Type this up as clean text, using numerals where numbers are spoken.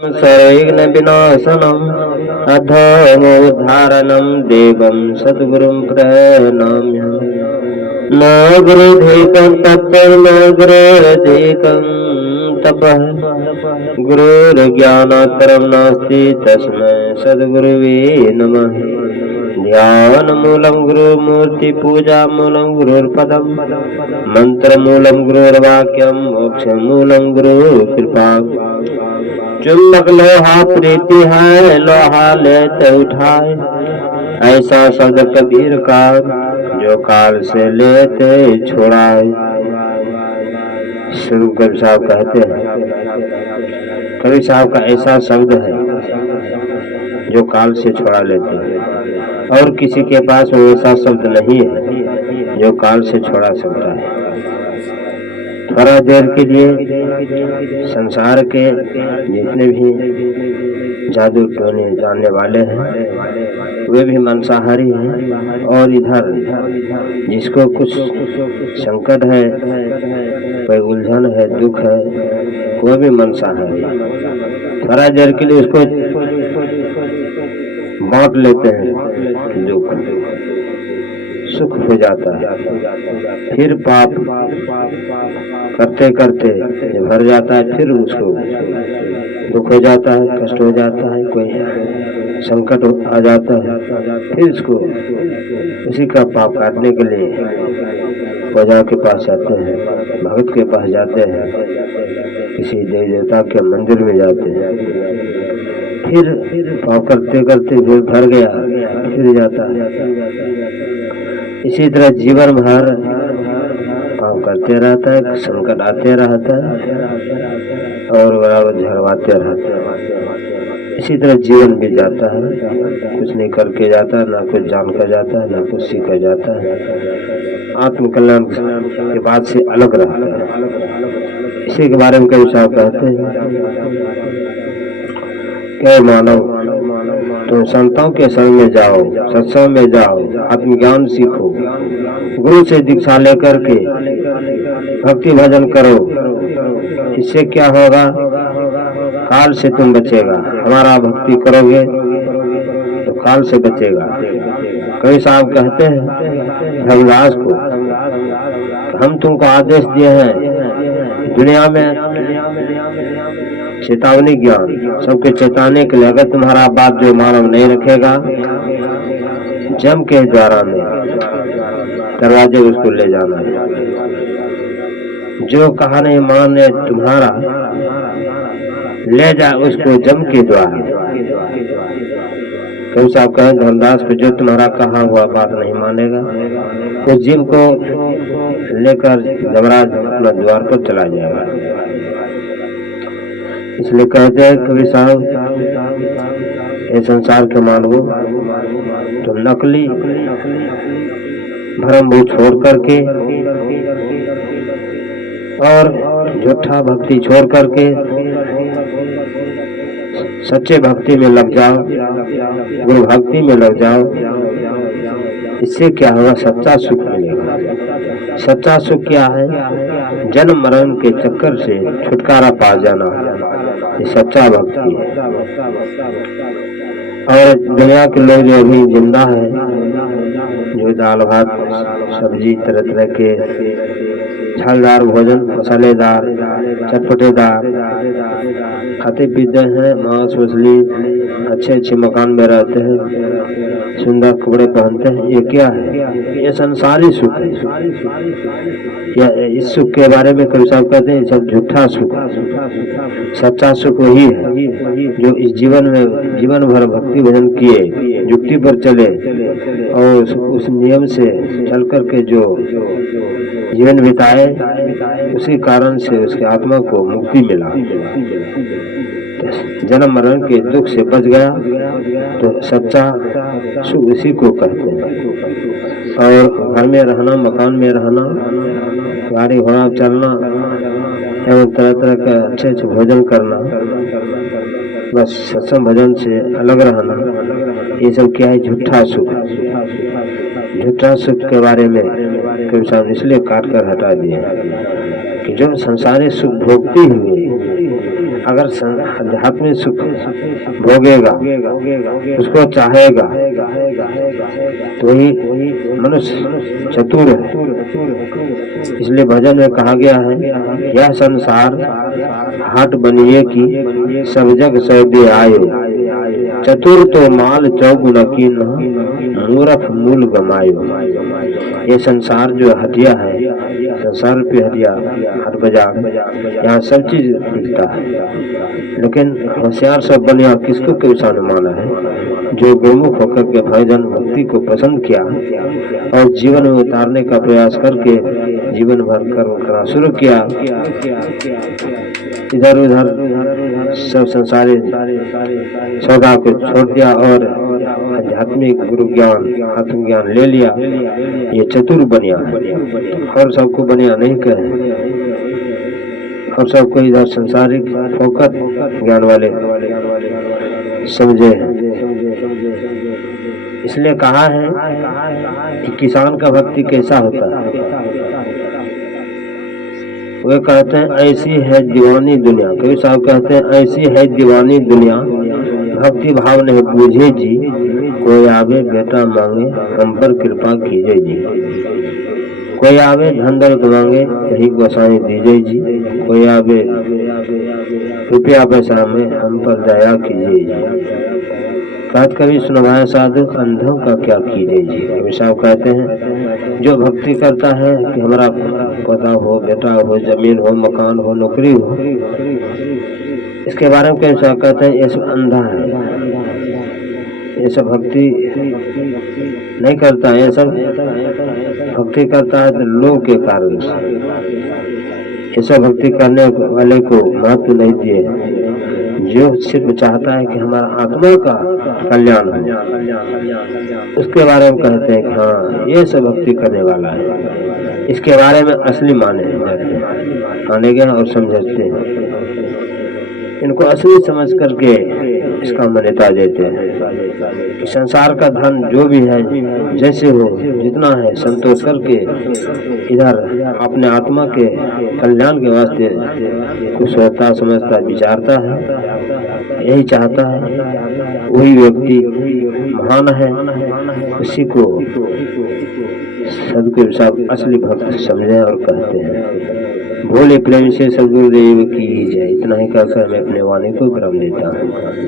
सर्वविघ्न विनाशनम अधमोद्धारणम देवं सद्गुरुं प्रणम्य। न गुरुधीकं तत्पर न गुरुधीकं तपः गुरुर्ज्ञानात्तरं नास्ति तस्मै सद्गुरुवे नमः। ध्यानमूलं गुरुमूर्तिपूजामूलं गुरुर्पदं मंत्रमूलं गुरुर्वाक्यं मोक्षमूलं गुरुकृपा। चुंबक लोहा प्रीति है लोहा लेते उठाए, ऐसा शब्द कबीर का जो काल से लेते छोड़ाए। शुरू कबीर साहब कहते हैं, कबीर साहब का ऐसा शब्द है जो काल से छोड़ा लेते हैं, और किसी के पास वो ऐसा शब्द नहीं है जो काल से छोड़ा सकता है। थोड़ा देर के लिए संसार के जितने भी जादू टोने जानने वाले हैं वे भी मांसाहारी हैं, और इधर जिसको कुछ संकट है, कोई उलझन है, दुख है, वो भी मांसाहारी। थोड़ा देर के लिए उसको बांट लेते हैं, दुख सुख हो जाता है, फिर पाप करते करते भर जाता है, फिर उसको दुख हो जाता है, कष्ट हो जाता है, कोई संकट आ जाता है, फिर इसको उसी का पाप काटने के लिए पूजा के पास जाते हैं, भगत के पास जाते हैं, किसी देवी देवता के मंदिर में जाते हैं, फिर पाप करते करते फिर भर गया, फिर जाता है। इसी तरह जीवन भर काम करते रहता है, संकट आते रहता है और बराबर झड़वाते रहते हैं। इसी तरह जीवन भी जाता है, कुछ नहीं करके जाता है, ना कुछ जान कर जाता है, ना कुछ सीख कर जाता है, आत्मकल्याण के बाद से अलग रहता है। इसी के बारे में कई साहब कहते हैं कि मानव तुम संतों के संग में जाओ, सत्संग में जाओ, आत्मज्ञान सीखो, गुरु से दीक्षा लेकर के भक्ति भजन करो। इससे क्या होगा? काल से तुम बचेगा। हमारा भक्ति करोगे तो काल से बचेगा। कई साहब कहते हैं धर्मदास को, हम तुमको आदेश दिए हैं दुनिया में चेतावनी ज्ञान सबके चेताने के लिए, अगर तुम्हारा बात जो मानव नहीं रखेगा, जम के द्वारा में दरवाजे उसको ले जाना है। जो कहा नहीं माने तुम्हारा, ले जा उसको जम के द्वारा। कभी साहब कहें धर्मदास को, जो तुम्हारा कहा हुआ बात नहीं मानेगा तो जीव को लेकर जमराज अपना द्वार पर चला जाएगा। इसलिए कहते हैं कभी साहब, ये संसार के मानवों, तो नकली भ्रम वो छोड़ करके और झूठा भक्ति छोड़ करके सच्चे भक्ति में लग जाओ, गुरु भक्ति में लग जाओ। इससे क्या होगा? सच्चा सुख मिलेगा। सच्चा सुख क्या है? जन्म मरण के चक्कर से छुटकारा पा जाना, ये सच्चा भक्ति है। और दुनिया के लोग जो अभी जिंदा है, जो दाल भात सब्जी तरह तरह के छलदार भोजन, मसालेदार चटपटेदार खाते पीते हैं, मांस मछली, अच्छे अच्छे मकान में रहते हैं, सुंदर कपड़े पहनते हैं, ये क्या है? ये संसारी सुख है। या इस सुख के बारे में कभी साहब कहते हैं सब झूठा सुख। सच्चा सुख वही है जो इस जीवन में जीवन भर भक्ति भजन किए, युक्ति पर चले और उस नियम से चल करके जो जीवन बिताए, उसी कारण से उसके आत्मा को मुक्ति मिला, जन्म मरण के दुख से बच गया। तो सच्चा सुख उसी को कहते हैं। और घर में रहना, मकान में रहना, गाड़ी घोड़ा चलना एवं तरह तरह का अच्छे अच्छे भोजन करना, बस सत्संग भजन से अलग रहना, ये सब क्या है? झूठा सुख। झूठा सुख के बारे में कभी साहब इसलिए काट कर हटा दिए कि जो संसारी सुख भोगती हुई अगर आध्यात्मिक सुख भोगेगा, उसको चाहेगा, तो ही मनुष्य चतुर है। इसलिए भजन में कहा गया है, यह संसार हाट बनिए की सब जग सौदे आयो, चतुर तो माल चौगुना कीन, मूर्ख मूल गमायो। ये संसार जो हटिया है, संसार रूपी हटिया, हट बाजार, यहाँ सब चीज दिखता है, लेकिन होशियार सब बनिया किसको किसान माना है? जो गुरुमुख होकर के भजन भक्ति को पसंद किया और जीवन में उतारने का प्रयास करके जीवन भर कर्म करना शुरू किया, इधर उधर सब संसारी सौदा को छोड़ दिया और आध्यात्मिक गुरु ज्ञान आत्मज्ञान ले लिया, ये चतुर बनिया है। और सबको बनिया नहीं कहे, और सबको इधर संसारिक फोकट ज्ञान वाले समझे। इसलिए कहा है कि किसान का भक्ति कैसा होता है। वे कहते हैं ऐसी है दीवानी दुनिया, कई साहब कहते हैं ऐसी है दीवानी दुनिया, भक्ति भाव नहीं बूझे जी, कोई आवे बेटा मांगे हम पर कृपा कीजिए जी, कोई आवे धन दौलत मांगे यही गोसाई दीजिए जी, कोई आवे रुपया पैसा में हम पर दया कीजिए जी। कहत कभी सुनवाए साधु अंधों का क्या कीजिए जी। कभी साहब कहते हैं जो भक्ति करता है कि हमारा पता हो, बेटा हो, जमीन हो, मकान हो, नौकरी हो, इसके बारे में कभी साहब कहते हैं ये सब अंधा है, ये सब भक्ति नहीं करता है, ये सब भक्ति करता है तो लोग के कारण से। ये सब भक्ति करने वाले को महत्व नहीं दिए, जो सिर्फ चाहता है कि हमारा आत्मा का कल्याण हो, उसके बारे में कहते हैं कि हाँ ये सब भक्ति करने वाला है। इसके बारे में असली माने जाते गए और समझते हैं, इनको असली समझ करके इसका मान्यता देते हैं। संसार का धन जो भी है, जैसे हो, जितना है, संतोष करके इधर अपने आत्मा के कल्याण के वास्ते कुछ सोचता समझता विचारता है, यही चाहता है, वही व्यक्ति महान है। उसी को सदगुरु साहब असली भक्त समझे और कहते हैं। भोले प्रेम से सदगुरुदेव की जय। इतना ही कहकर मैं अपने वाणी को विराम देता हूँ।